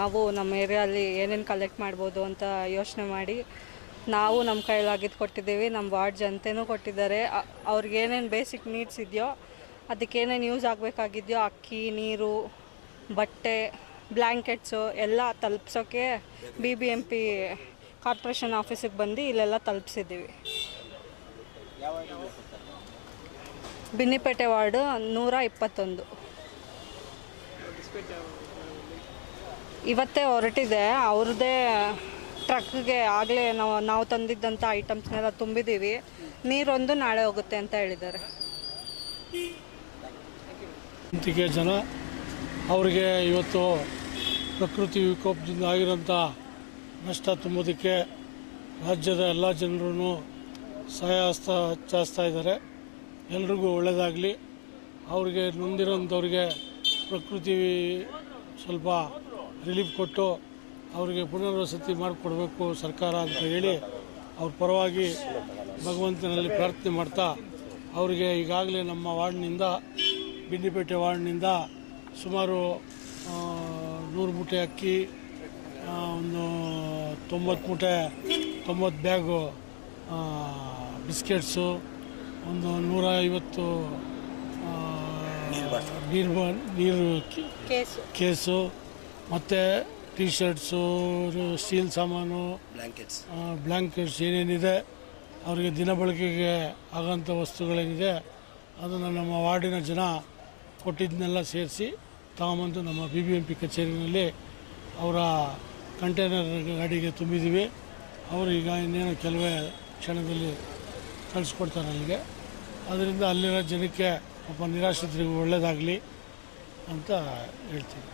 ನಾವು ನಮ್ಮ ಏರಿಯಲ್ಲಿ ಏನೇನು ಕಲೆಕ್ಟ್ ಮಾಡ್ಬೋದು ಅಂತ ಯೋಚನೆ ಮಾಡಿ ನಾವು ನಮ್ಮ ಕೈಲಾಗಿದ್ದು ಕೊಟ್ಟಿದ್ದೀವಿ. ನಮ್ಮ ವಾರ್ಡ್ ಜನತೆನೂ ಕೊಟ್ಟಿದ್ದಾರೆ. ಅವ್ರಿಗೆ ಏನೇನು ಬೇಸಿಕ್ ನೀಡ್ಸ್ ಇದೆಯೋ ಅದಕ್ಕೇನೇನು ಯೂಸ್ ಆಗಬೇಕಾಗಿದೆಯೋ ಅಕ್ಕಿ, ನೀರು, ಬಟ್ಟೆ, ಬ್ಲ್ಯಾಂಕೆಟ್ಸು ಎಲ್ಲ ತಲುಪ್ಸೋಕ್ಕೆ BBMP ಕಾರ್ಪೊರೇಷನ್ ಆಫೀಸಿಗೆ ಬಂದು ಇಲ್ಲೆಲ್ಲ ತಲುಪಿಸಿದ್ದೀವಿ. ಬಿನ್ನಿಪೇಟೆ ವಾರ್ಡು 121. ಇವತ್ತೇ ಹೊರಟಿದೆ. ಅವ್ರದ್ದೇ ಟ್ರಕ್ಗೆ ಆಗಲೇ ನಾವು ತಂದಿದ್ದಂಥ ಐಟಮ್ಸ್ನೆಲ್ಲ ತುಂಬಿದ್ದೀವಿ. ನೀರೊಂದು ನಾಳೆ ಹೋಗುತ್ತೆ ಅಂತ ಹೇಳಿದ್ದಾರೆ. ಜನ ಅವರಿಗೆ ಇವತ್ತು ಪ್ರಕೃತಿ ವಿಕೋಪದಿಂದ ಆಗಿರೋಂಥ ನಷ್ಟ ತುಂಬೋದಕ್ಕೆ ರಾಜ್ಯದ ಎಲ್ಲ ಜನರೂ ಸಹಾಯ ಚಾಚ್ತಾ ಇದ್ದಾರೆ. ಎಲ್ರಿಗೂ ಒಳ್ಳೆಯದಾಗಲಿ. ಅವ್ರಿಗೆ ನೊಂದಿರೋಂಥವ್ರಿಗೆ ಪ್ರಕೃತಿ ಸ್ವಲ್ಪ ರಿಲೀಫ್ ಕೊಟ್ಟು ಅವ್ರಿಗೆ ಪುನರ್ವಸತಿ ಮಾಡಿಕೊಡ್ಬೇಕು ಸರ್ಕಾರ ಅಂತ ಹೇಳಿ ಅವ್ರ ಪರವಾಗಿ ಭಗವಂತನಲ್ಲಿ ಪ್ರಾರ್ಥನೆ ಮಾಡ್ತಾ ಅವರಿಗೆ ಈಗಾಗಲೇ ನಮ್ಮ ವಾರ್ಡ್ನಿಂದ ಬಿನ್ನಿಪೇಟೆ ವಾರ್ಡ್ನಿಂದ ಸುಮಾರು 100 ಮೂಟೆ ಅಕ್ಕಿ, ಒಂದು 90 ಬ್ಯಾಗು ಬಿಸ್ಕೆಟ್ಸು, ಒಂದು 150 ನೀರು ಕೇಸು ಮತ್ತು ಟೀ ಶರ್ಟ್ಸು, ಸ್ಟೀಲ್ ಸಾಮಾನು, ಬ್ಲ್ಯಾಂಕೆಟ್ಸ್ ಏನೇನಿದೆ ಅವರಿಗೆ ದಿನಬಳಕೆಗೆ ಆಗೋಂಥ ವಸ್ತುಗಳೇನಿದೆ ಅದನ್ನು ನಮ್ಮ ವಾರ್ಡಿನ ಜನ ಕೊಟ್ಟಿದ್ದನ್ನೆಲ್ಲ ಸೇರಿಸಿ ತಗೊಂಬಂದು ನಮ್ಮ BBMP ಕಚೇರಿಯಲ್ಲಿ ಅವರ ಕಂಟೈನರ್ ಗಾಡಿಗೆ ತುಂಬಿದ್ದೀವಿ. ಅವರು ಈಗ ಇನ್ನೇನು ಕೆಲವೇ ಕ್ಷಣದಲ್ಲಿ ಕಳಿಸ್ಕೊಡ್ತಾರೆ ಅಲ್ಲಿಗೆ. ಅದರಿಂದ ಅಲ್ಲಿರೋ ಜನಕ್ಕೆ ಪಾಪ ನಿರಾಶ್ರಿತರಿಗೂ ಒಳ್ಳೆಯದಾಗಲಿ ಅಂತ ಹೇಳ್ತೀವಿ.